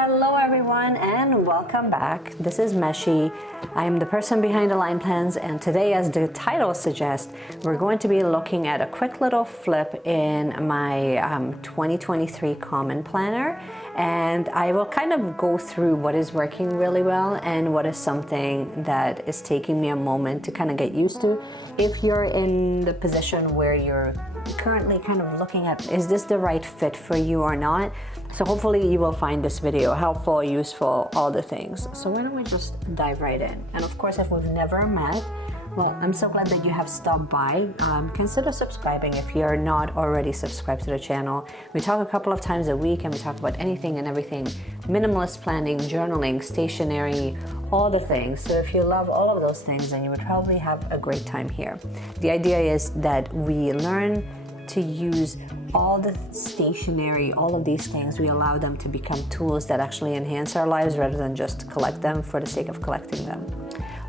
Hello everyone and welcome back. This is Meshi. I'm the person behind Align Plans, and today, as the title suggests, we're going to be looking at a quick little flip in my 2023 Common Planner, and I will kind of go through what is working really well and what is something that is taking me a moment to kind of get used to. If you're in the position where you're currently kind of looking at, is this the right fit for you or not? So hopefully you will find this video helpful, useful, all the things. So why don't we just dive right in? And of course, if we've never met, well, I'm so glad that you have stopped by. Consider subscribing if you're not already subscribed to the channel. We talk a couple of times a week and we talk about anything and everything. Minimalist planning, journaling, stationery, all the things. So if you love all of those things, then you would probably have a great time here. The idea is that we learn to use all the stationery, all of these things, we allow them to become tools that actually enhance our lives rather than just collect them for the sake of collecting them.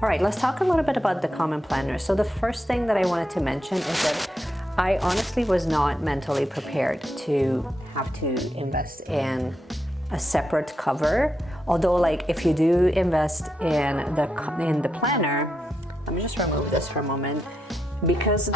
All right, let's talk a little bit about the Common Planner. So the first thing that I wanted to mention is that I honestly was not mentally prepared to have to invest in a separate cover. Although, like, if you do invest in the planner, let me just remove this for a moment, because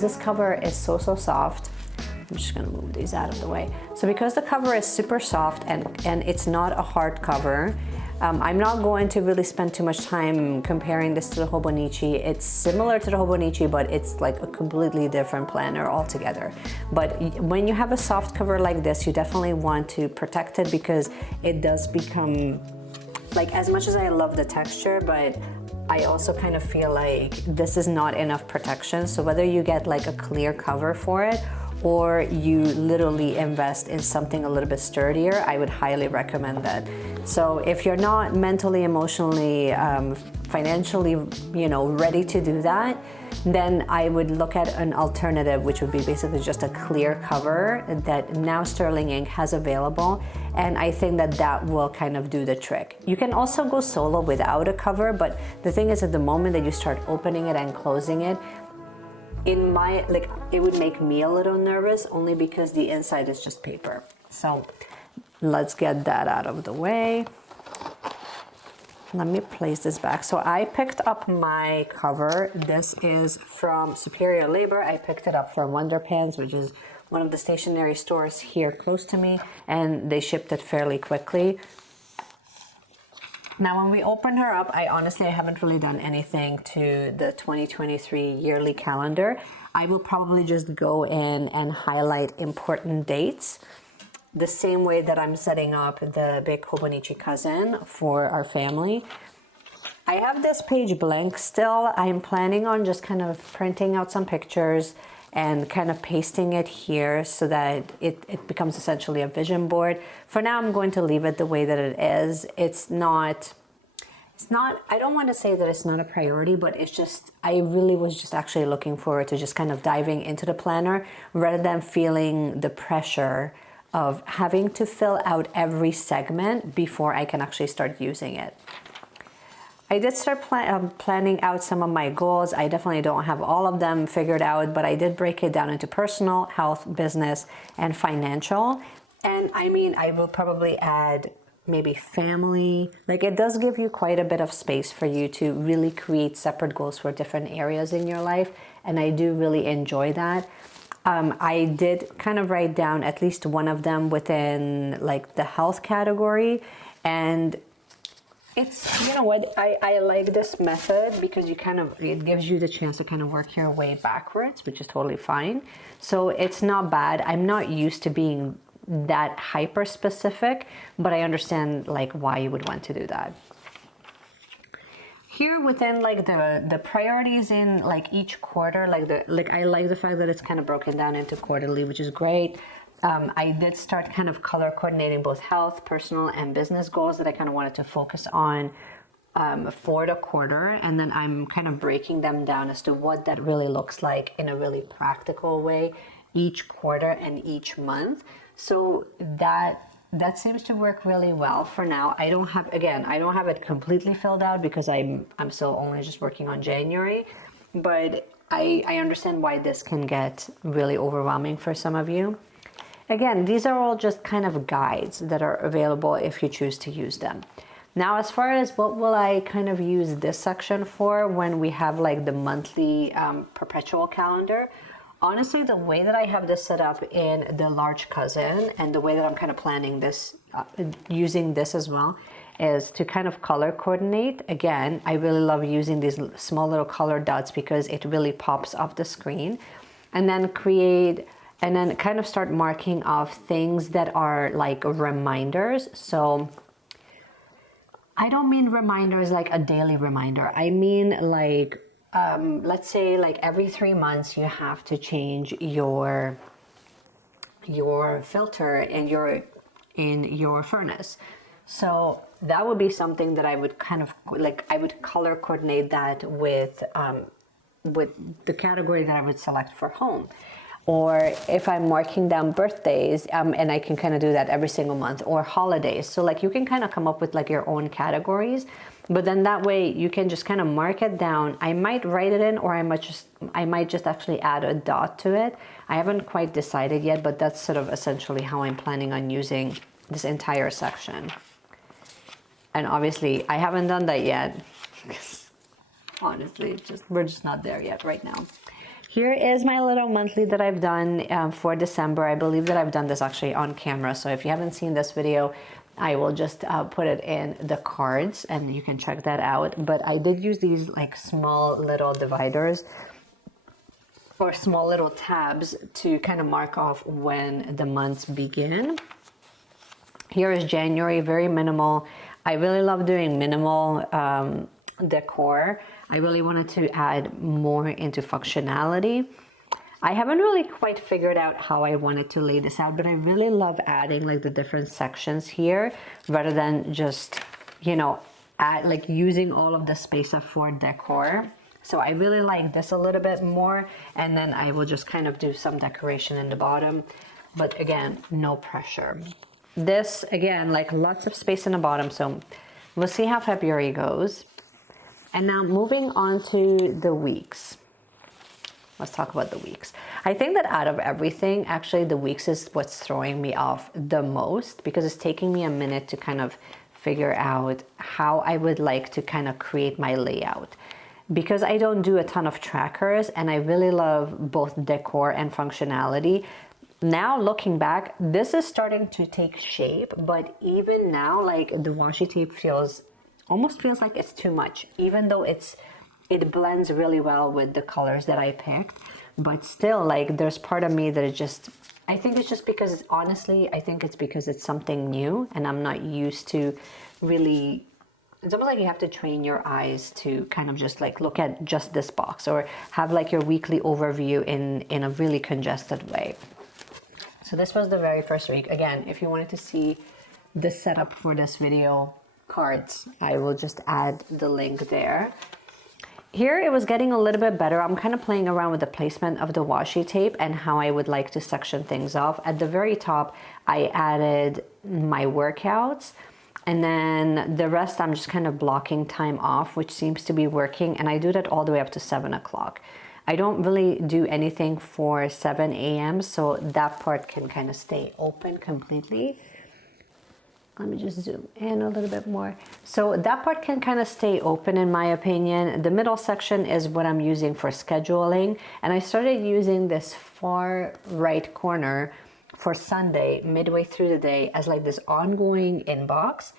this cover is so soft. I'm just gonna move these out of the way. So because the cover is super soft and it's not a hard cover, I'm not going to really spend too much time comparing this to the Hobonichi. It's similar to the Hobonichi, but it's like a completely different planner altogether. But when you have a soft cover like this, you definitely want to protect it, because it does become, like, as much as I love the texture, but I also kind of feel like this is not enough protection. So whether you get like a clear cover for it or you literally invest in something a little bit sturdier, I would highly recommend that. So if you're not mentally, emotionally, financially, ready to do that, then I would look at an alternative, which would be basically just a clear cover that now Sterling Ink has available. And I think that will kind of do the trick. You can also go solo without a cover, but the thing is, at the moment that you start opening it and closing it, it would make me a little nervous, only because the inside is just paper. So let's get that out of the way. Let me place this back. So I picked up my cover. This is from Superior Labor. I picked it up from Wonder Pens, which is one of the stationery stores here close to me, and they shipped it fairly quickly. Now, when we open her up, I haven't really done anything to the 2023 yearly calendar. I will probably just go in and highlight important dates, the same way that I'm setting up the big Hobonichi cousin for our family. I have this page blank still. I'm planning on just kind of printing out some pictures and kind of pasting it here so that it becomes essentially a vision board. For now, I'm going to leave it the way that it is. It's not, I don't want to say that it's not a priority, but it's just, I really was just actually looking forward to just kind of diving into the planner rather than feeling the pressure of having to fill out every segment before I can actually start using it. I did start planning out some of my goals. I definitely don't have all of them figured out, but I did break it down into personal, health, business, and financial. And I will probably add maybe family. Like, it does give you quite a bit of space for you to really create separate goals for different areas in your life. And I do really enjoy that. I did kind of write down at least one of them within like the health category. And it's, you know what, I like this method because it gives you the chance to kind of work your way backwards, which is totally fine. So it's not bad. I'm not used to being that hyper specific, but I understand like why you would want to do that. Here within like the priorities in like each quarter, I like the fact that it's kind of broken down into quarterly, which is great. I did start kind of color coordinating both health, personal, and business goals that I kind of wanted to focus on for the quarter. And then I'm kind of breaking them down as to what that really looks like in a really practical way each quarter and each month. So that seems to work really well for now. I don't have it completely filled out because I'm still only just working on January, but I understand why this can get really overwhelming for some of you. Again, these are all just kind of guides that are available if you choose to use them. Now, as far as what will I kind of use this section for when we have like the monthly perpetual calendar, honestly, the way that I have this set up in the large cousin and the way that I'm kind of planning this, using this as well, is to kind of color coordinate. Again, I really love using these small little color dots because it really pops off the screen, and then kind of start marking off things that are like reminders. So I don't mean reminders like a daily reminder. I mean like, let's say like every 3 months you have to change your filter in your furnace. So that would be something that I would kind of like, I would color coordinate that with the category that I would select for home. Or if I'm marking down birthdays, and I can kind of do that every single month, or holidays. So like you can kind of come up with like your own categories, but then that way you can just kind of mark it down. I might write it in, or I might just actually add a dot to it. I haven't quite decided yet, but that's sort of essentially how I'm planning on using this entire section. And obviously I haven't done that yet. Honestly, we're just not there yet right now. Here is my little monthly that I've done for December. I believe that I've done this actually on camera. So if you haven't seen this video, I will just put it in the cards and you can check that out. But I did use these like small little dividers or small little tabs to kind of mark off when the months begin. Here is January, very minimal. I really love doing minimal decor. I really wanted to add more into functionality. I haven't really quite figured out how I wanted to lay this out, but I really love adding like the different sections here rather than just, you know, like using all of the space for decor. So I really like this a little bit more, and then I will just kind of do some decoration in the bottom, but again, no pressure. This, again, like lots of space in the bottom, so we'll see how February goes. And now moving on to the weeks. Let's talk about the weeks. I think that out of everything, actually the weeks is what's throwing me off the most, because it's taking me a minute to kind of figure out how I would like to kind of create my layout. Because I don't do a ton of trackers and I really love both decor and functionality. Now looking back, this is starting to take shape, but even now, like the washi tape almost feels like it's too much, even though it blends really well with the colors that I picked. But still, like there's part of me that I think it's just because I think it's because it's something new and I'm not used to really. It's almost like you have to train your eyes to kind of just like look at just this box or have like your weekly overview in a really congested way. So this was the very first week. Again, if you wanted to see the setup for this video cards, I will just add the link there. Here it was getting a little bit better. I'm kind of playing around with the placement of the washi tape and how I would like to section things off. At the very top, I added my workouts, and then the rest I'm just kind of blocking time off, which seems to be working, and I do that all the way up to 7 o'clock. I don't really do anything for 7 a.m., so that part can kind of stay open completely. Let me just zoom in a little bit more. So that part can kind of stay open in my opinion. The middle section is what I'm using for scheduling, and I started using this far right corner for Sunday, midway through the day, as like this ongoing inbox.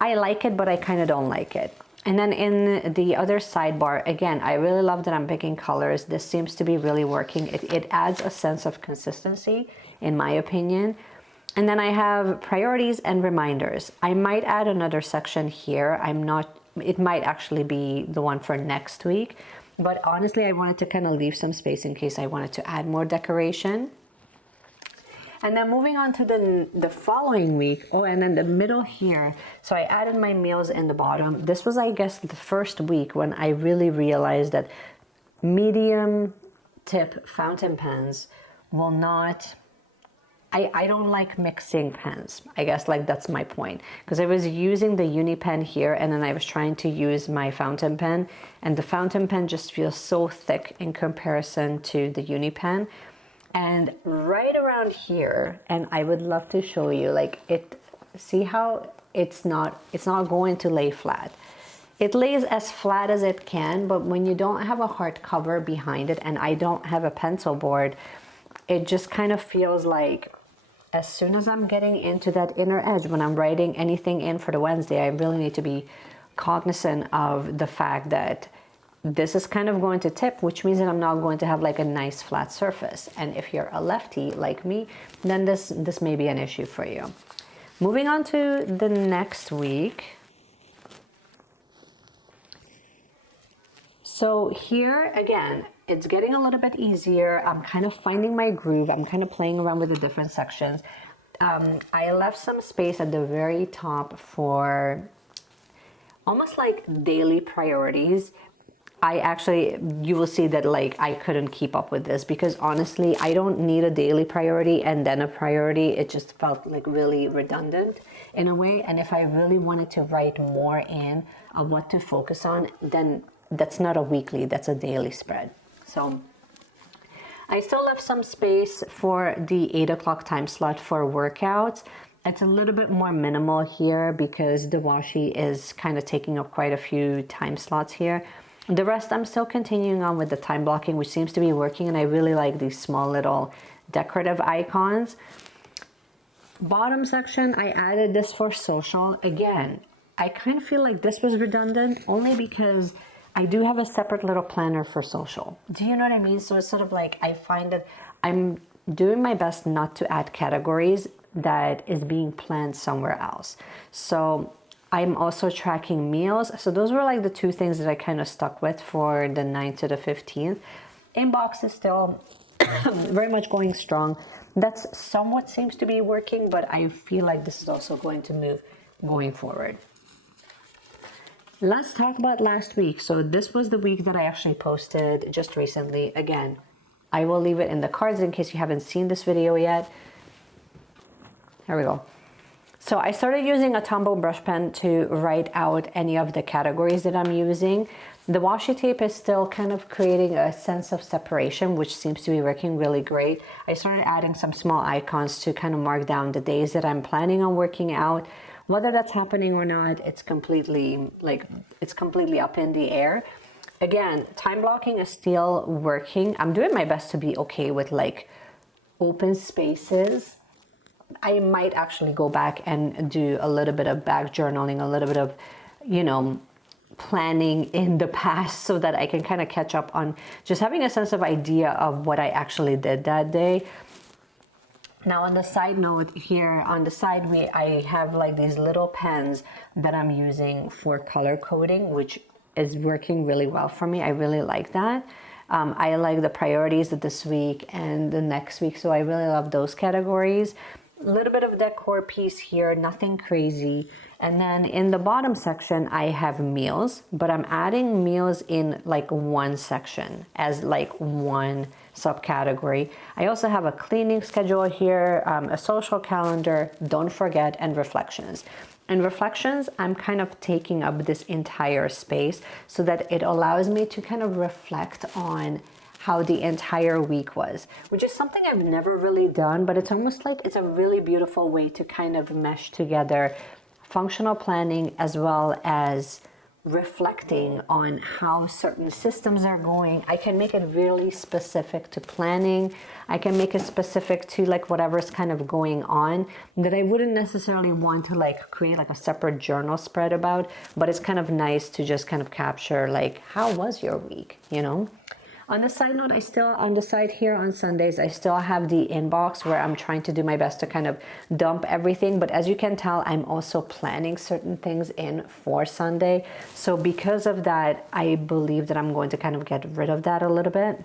I like it, but I kind of don't like it. And then in the other sidebar, again, I really love that I'm picking colors. This seems to be really working. It adds a sense of consistency, in my opinion. And then I have priorities and reminders. I might add another section here. It might actually be the one for next week. But honestly, I wanted to kind of leave some space in case I wanted to add more decoration. And then moving on to the following week, and then the middle here. So I added my meals in the bottom. This was, I guess, the first week when I really realized that medium tip fountain pens will not, I don't like mixing pens. I guess like that's my point. Because I was using the uni pen here and then I was trying to use my fountain pen, and the fountain pen just feels so thick in comparison to the uni pen And right around here, and I would love to show you, like it, see how it's not going to lay flat. It lays as flat as it can, but when you don't have a hard cover behind it, and I don't have a pencil board, it just kind of feels like as soon as I'm getting into that inner edge, when I'm writing anything in for the Wednesday, I really need to be cognizant of the fact that this is kind of going to tip, which means that I'm not going to have like a nice flat surface. And if you're a lefty like me, then this may be an issue for you. Moving on to the next week. So here again, it's getting a little bit easier. I'm kind of finding my groove. I'm kind of playing around with the different sections. I left some space at the very top for almost like daily priorities. You will see that like I couldn't keep up with this because honestly, I don't need a daily priority and then a priority. It just felt like really redundant in a way. And if I really wanted to write more in of what to focus on, then that's not a weekly, that's a daily spread. So I still left some space for the 8 o'clock time slot for workouts. It's a little bit more minimal here because the washi is kind of taking up quite a few time slots here. The rest, I'm still continuing on with the time blocking, which seems to be working, and I really like these small little decorative icons. Bottom section, I added this for social. Again, I kind of feel like this was redundant only because I do have a separate little planner for social. Do you know what I mean? So it's sort of like I find that I'm doing my best not to add categories that is being planned somewhere else. So I'm also tracking meals. So those were like the two things that I kind of stuck with for the 9th to the 15th. Inbox is still very much going strong. That's somewhat seems to be working, but I feel like this is also going to move going forward. Let's talk about last week. So this was the week that I actually posted just recently. Again, I will leave it in the cards in case you haven't seen this video yet. Here we go. So I started using a Tombow brush pen to write out any of the categories that I'm using. The washi tape is still kind of creating a sense of separation, which seems to be working really great. I started adding some small icons to kind of mark down the days that I'm planning on working out. Whether that's happening or not, it's completely up in the air. Again, time blocking is still working. I'm doing my best to be okay with like open spaces. I might actually go back and do a little bit of back journaling, a little bit of, planning in the past so that I can kind of catch up on just having a sense of idea of what I actually did that day. Now on the side note here, on the side I have like these little pens that I'm using for color coding, which is working really well for me. I really like that. I like the priorities of this week and the next week, so I really love those categories. A little bit of decor piece here, nothing crazy. And then in the bottom section, I have meals, but I'm adding meals in like one section as like one subcategory. I also have a cleaning schedule here, a social calendar, don't forget, and reflections. In reflections, I'm kind of taking up this entire space so that it allows me to kind of reflect on how the entire week was, which is something I've never really done, but it's almost like it's a really beautiful way to kind of mesh together functional planning as well as reflecting on how certain systems are going. I can make it really specific to planning. I can make it specific to like whatever's kind of going on that I wouldn't necessarily want to like create like a separate journal spread about, but it's kind of nice to just kind of capture like, how was your week, On the side note, on the side here on Sundays, I still have the inbox where I'm trying to do my best to kind of dump everything. But as you can tell, I'm also planning certain things in for Sunday. So because of that, I believe that I'm going to kind of get rid of that a little bit.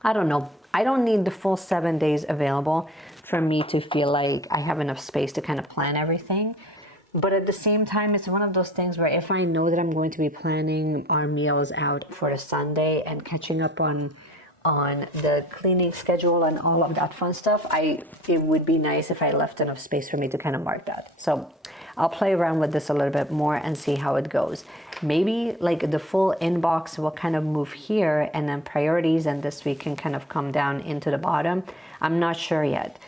I don't know. I don't need the full 7 days available for me to feel like I have enough space to kind of plan everything. But at the same time, it's one of those things where if I know that I'm going to be planning our meals out for a Sunday and catching up on the cleaning schedule and all of that fun stuff, it would be nice if I left enough space for me to kind of mark that. So I'll play around with this a little bit more and see how it goes. Maybe like the full inbox will kind of move here, and then priorities and this week can kind of come down into the bottom. I'm not sure yet.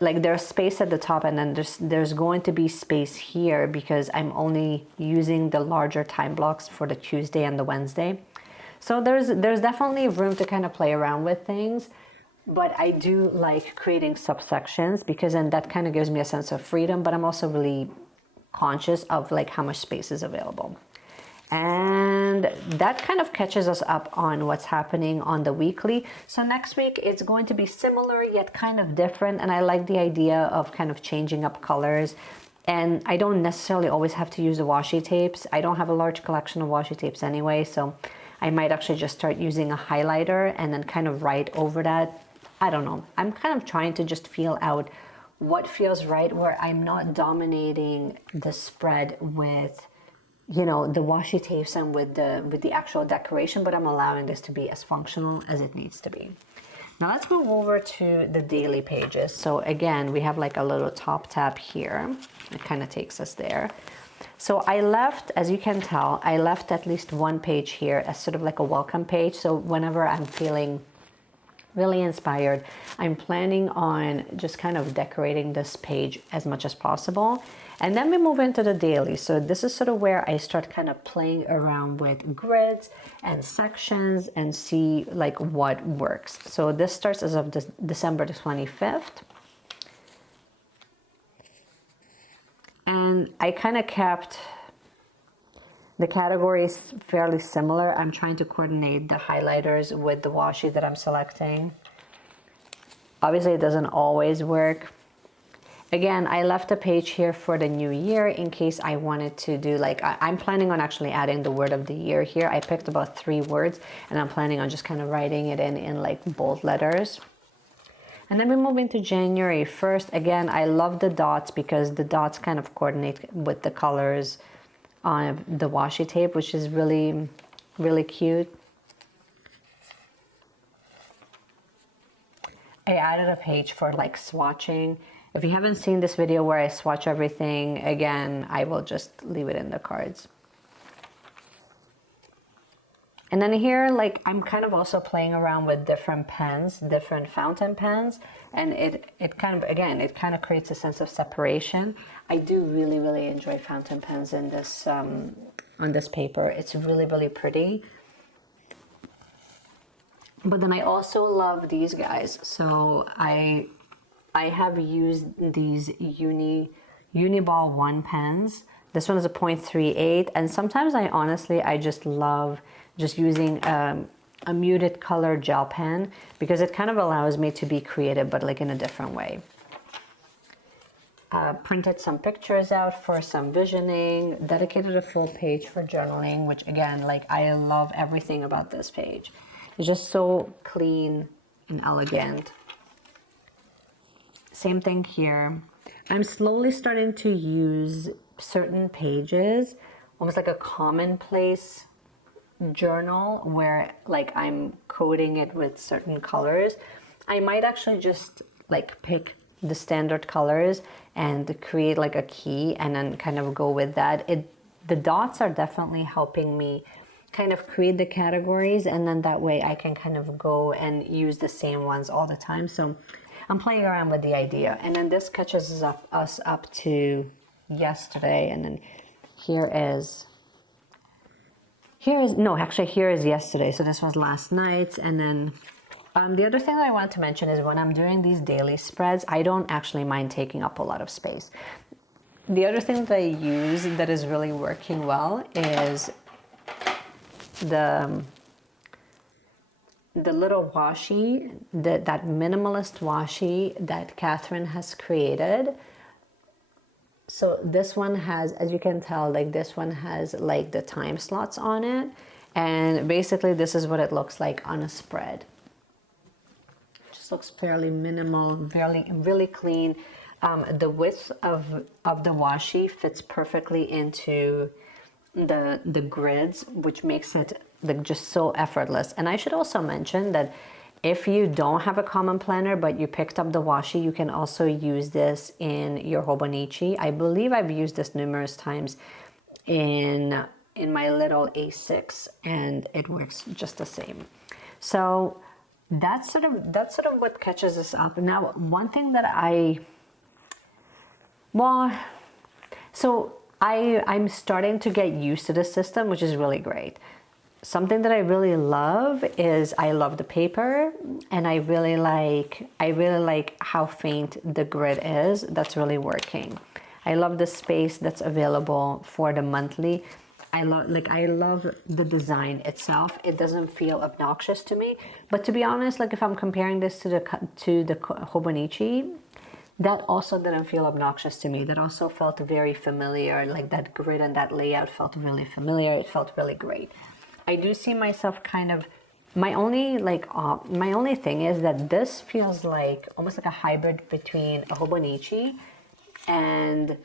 Like there's space at the top, and then there's going to be space here because I'm only using the larger time blocks for the Tuesday and the Wednesday. So there's definitely room to kind of play around with things. But I do like creating subsections because then that kind of gives me a sense of freedom, but I'm also really conscious of like how much space is available. And that kind of catches us up on what's happening on the weekly. So next week it's going to be similar yet kind of different, and I like the idea of kind of changing up colors. And I don't necessarily always have to use the washi tapes. I don't have a large collection of washi tapes anyway, so I might actually just start using a highlighter and then kind of write over that. I don't know. I'm kind of trying to just feel out what feels right, where I'm not dominating the spread with, you know, the washi tapes and with the actual decoration, but I'm allowing this to be as functional as it needs to be. Now let's move over to the daily pages. So again, we have like a little top tab here. It kind of takes us there. So I left, as you can tell, I left at least one page here as sort of like a welcome page. So whenever I'm feeling really inspired, I'm planning on just kind of decorating this page as much as possible. And then we move into the daily. So this is sort of where I start kind of playing around with grids and sections and see like what works. So this starts as of December the 25th. And I kind of kept the categories fairly similar. I'm trying to coordinate the highlighters with the washi that I'm selecting. Obviously, it doesn't always work. Again, I left a page here for the new year in case I wanted to do like, I'm planning on actually adding the word of the year here. I picked about 3 words and I'm planning on just kind of writing it in like bold letters. And then we move into January 1st. Again, I love the dots because the dots kind of coordinate with the colors on the washi tape, which is really, really cute. I added a page for like swatching. If you haven't seen this video where I swatch everything, again, I will just leave it in the cards. And then here, like, I'm kind of also playing around with different pens, different fountain pens, and it kind of, again, it kind of creates a sense of separation. I do really, really enjoy fountain pens in this, on this paper. It's really, really pretty. But then I also love these guys. So I have used these Uniball 1 pens. This one is a 0.38, and sometimes I just love just using a muted color gel pen because it kind of allows me to be creative, but like in a different way. Printed some pictures out for some visioning, dedicated a full page for journaling, which again, like I love everything about this page. It's just so clean and elegant. Same thing here. I'm slowly starting to use certain pages, almost like a commonplace journal where like I'm coding it with certain colors. I might actually just like pick the standard colors and create like a key and then kind of go with that. The dots are definitely helping me kind of create the categories, and then that way I can kind of go and use the same ones all the time. So I'm playing around with the idea, and then this catches us up to yesterday, and then here is yesterday. So this was last night, and then the other thing that I wanted to mention is when I'm doing these daily spreads, I don't actually mind taking up a lot of space. The other thing that I use that is really working well is the little washi, that minimalist washi that Catherine has created. So this one has, as you can tell, like this one has like the time slots on it. And basically this is what it looks like on a spread. It just looks fairly minimal, really clean. The width of the washi fits perfectly into the grids, which makes it like just so effortless. And I should also mention that If you don't have a common planner but you picked up the washi, you can also use this in your Hobonichi. I believe I've used this numerous times in my little A6, and it works just the same. So that's sort of what catches us up. Now, one thing that I'm starting to get used to the system, which is really great. Something that I really love is I love the paper, and I really like how faint the grid is. That's really working. I love the space that's available for the monthly. I love the design itself. It doesn't feel obnoxious to me. But to be honest, like if I'm comparing this to the Hobonichi, that also didn't feel obnoxious to me. That also felt very familiar. Like that grid and that layout felt really familiar. It felt really great. I do see myself kind of, my only thing is that this feels like almost like a hybrid between a Hobonichi and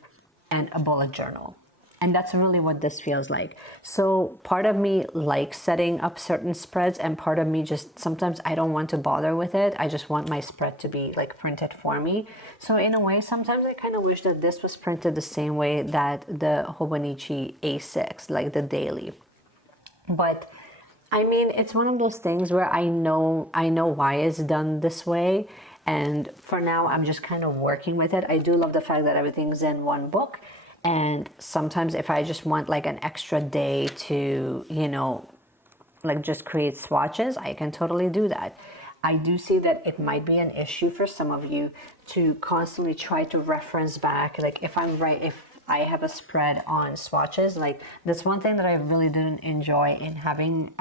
a bullet journal. And that's really what this feels like. So part of me likes setting up certain spreads, and part of me just, sometimes I don't want to bother with it. I just want my spread to be like printed for me. So in a way, sometimes I kind of wish that this was printed the same way that the Hobonichi A6, like the daily. But I mean, it's one of those things where I know why it's done this way. And for now, I'm just kind of working with it. I do love the fact that everything's in one book. And sometimes if I just want like an extra day to, like just create swatches, I can totally do that. I do see that it might be an issue for some of you to constantly try to reference back. Like if I have a spread on swatches, like that's one thing that I really didn't enjoy in having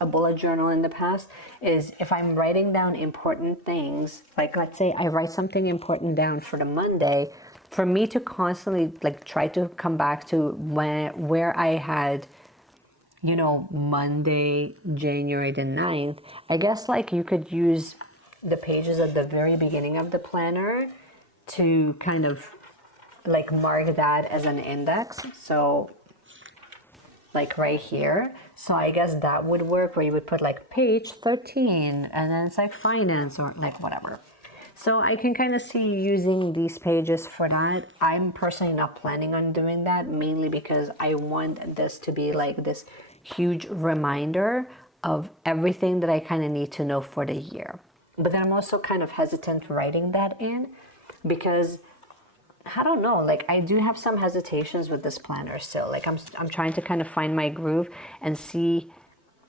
a bullet journal in the past, is if I'm writing down important things, like let's say I write something important down for the Monday, for me to constantly like try to come back to where I had, Monday, January the 9th, I guess like you could use the pages at the very beginning of the planner to kind of like mark that as an index. So like right here. So I guess that would work, where you would put like page 13 and then it's like finance or like whatever. So I can kind of see you using these pages for that. I'm personally not planning on doing that, mainly because I want this to be like this huge reminder of everything that I kind of need to know for the year. But then I'm also kind of hesitant writing that in because I don't know, like I do have some hesitations with this planner still. Like I'm trying to kind of find my groove and see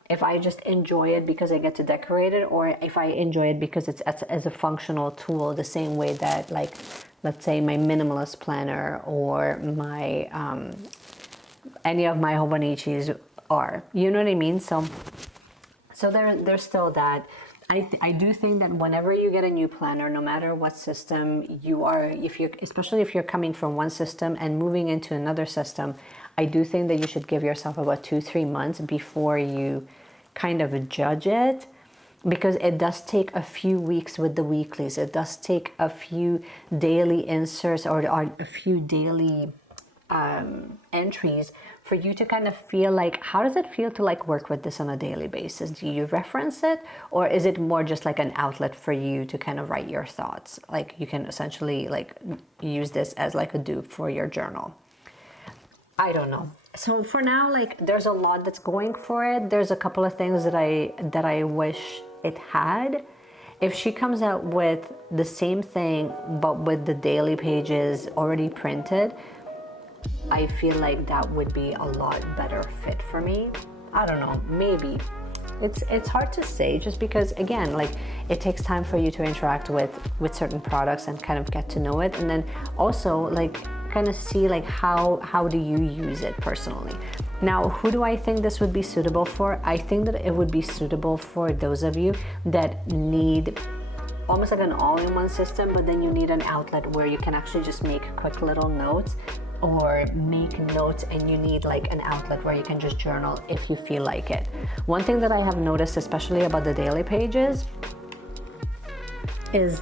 if I just enjoy it because I get to decorate it, or if I enjoy it because it's as a functional tool, the same way that, like, let's say my minimalist planner or my any of my Hobonichis are. You know what I mean? So there's still that. I do think that whenever you get a new planner, no matter what system you are, especially if you're coming from one system and moving into another system, I do think that you should give yourself about 2-3 months before you kind of judge it, because it does take a few weeks with the weeklies. It does take a few daily inserts or a few daily entries for you to kind of feel like, how does it feel to like work with this on a daily basis? Do you reference it, or is it more just like an outlet for you to kind of write your thoughts? Like you can essentially like use this as like a dupe for your journal. I don't know. So for now, like there's a lot that's going for it. There's a couple of things that I wish it had. If she comes out with the same thing but with the daily pages already printed, I feel like that would be a lot better fit for me. I don't know, maybe. It's hard to say, just because again, like it takes time for you to interact with certain products and kind of get to know it, and then also like kind of see like how do you use it personally. Now, who do I think this would be suitable for? I think that it would be suitable for those of you that need almost like an all-in-one system, but then you need an outlet where you can actually just make quick little notes, or make notes and you need like an outlet where you can just journal if you feel like it. One thing that I have noticed, especially about the daily pages, is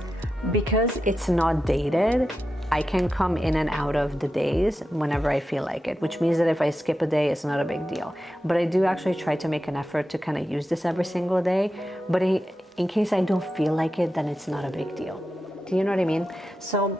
because it's not dated, I can come in and out of the days whenever I feel like it, which means that if I skip a day, it's not a big deal. But I do actually try to make an effort to kind of use this every single day. But in case I don't feel like it, then it's not a big deal. Do you know what I mean? So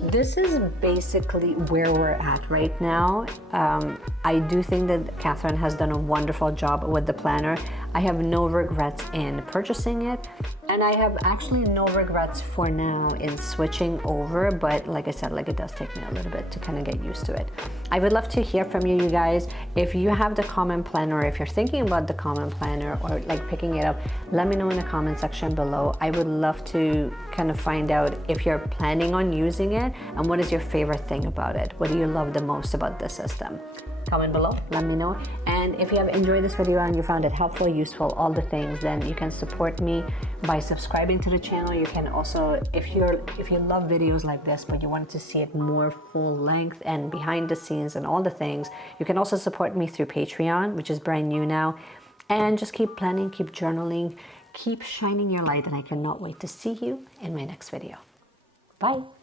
this is basically where we're at right now. I do think that Catherine has done a wonderful job with the planner. I have no regrets in purchasing it, and I have actually no regrets for now in switching over, but like I said, like it does take me a little bit to kind of get used to it. I would love to hear from you guys. If you have the common planner, if you're thinking about the common planner or like picking it up, let me know in the comment section below. I would love to kind of find out if you're planning on using it and what is your favorite thing about it. What do you love the most about the system? Comment below, let me know. And if you have enjoyed this video and you found it helpful, useful, all the things, then you can support me by subscribing to the channel. You can also, if you love videos like this but you want to see it more full length and behind the scenes and all the things, you can also support me through Patreon, which is brand new now. And just keep planning, keep journaling, keep shining your light, and I cannot wait to see you in my next video. Bye.